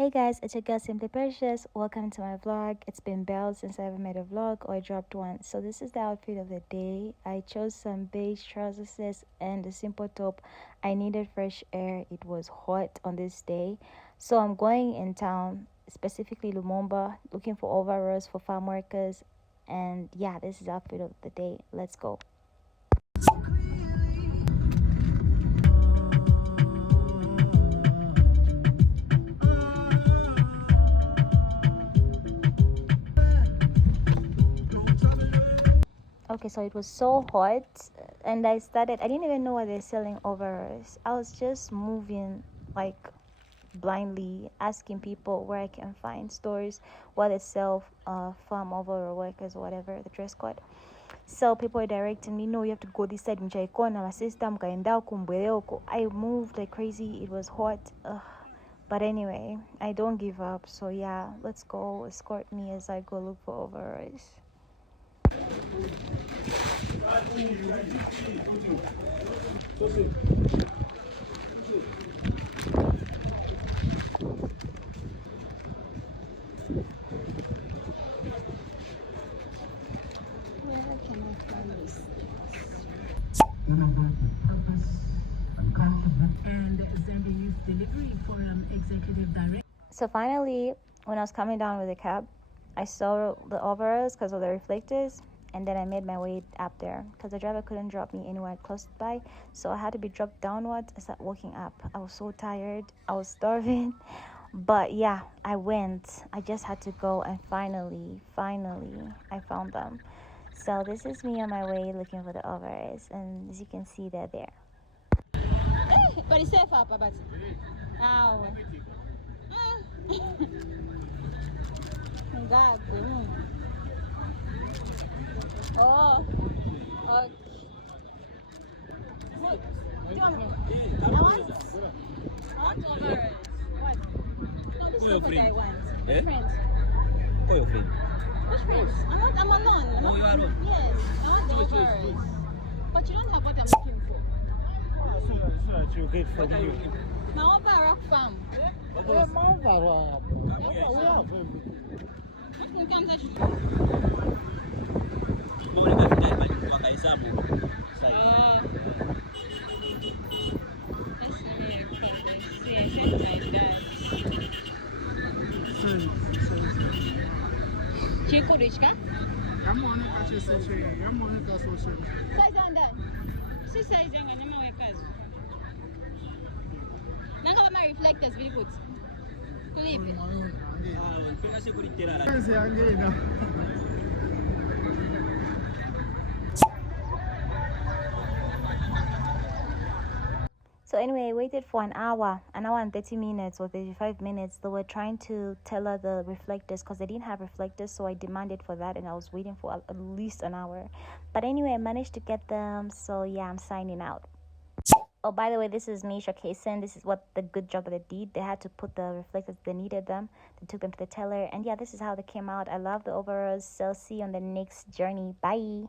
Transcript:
Hey guys, it's your girl Simply Precious. Welcome to my vlog. It's been bells since I ever made a vlog or I dropped one. So this is the outfit of the day. I chose some beige trousers and a simple top. I needed fresh air. It was hot on this day. So I'm going in town, specifically Lumumba, looking for overalls for farm workers. And yeah, this is the outfit of the day. Let's go. Okay, so it was so hot, and I didn't even know why they're selling overalls. I was just moving like blindly, asking people where I can find stores where they sell farm overall workers or whatever, the dress code. So people were directing me, no, you have to go this side, mchaikona, my sister, mkaenda huko. I moved like crazy. It was hot. But anyway, I don't give up. So yeah, let's go. Escort me as I go look for overalls. Where can I find this? And Zambia Youth Delivery Forum Executive Director. So finally, when I was coming down with the cab, I saw the overalls because of the reflectors, and then I made my way up there because the driver couldn't drop me anywhere close by, so I had to be dropped downwards and start walking up. I was so tired, I was starving, but yeah, I went. I just had to go, and finally I found them. So this is me on my way looking for the overalls, and as you can see, they're there. But it's safe up, but how? God. Oh, okay. Do you want? I want overalls. What? No, this is what I want. Friends. Who your friend? Which friends? I'm alone. Oh, you are alone? Yes, I want the overalls. But you don't have what I'm looking for. So that you get from you. My overall farm. Yeah, my overall. You can touch. Ndio nikafika hapa ni kwa hesabu. Sasa. Chico Richka? I'm on it, I say, I'm on it, that's what Size and that. Si size yang nyama wekazi. Nanga ba reflectors very good. Tulipe. Ah, unapenda siku literara. Kazi angina. So anyway, I waited for an hour and 30 minutes or 35 minutes. They were trying to tailor the reflectors because they didn't have reflectors, so I demanded for that, and I was waiting for at least an hour. But anyway, I managed to get them, so yeah, I'm signing out. Oh, by the way, this is me showcasing. This is what the good job that they did. They had to put the reflectors, they needed them. They took them to the tailor, and yeah, this is how they came out. I love the overalls, so see you on the next journey. Bye.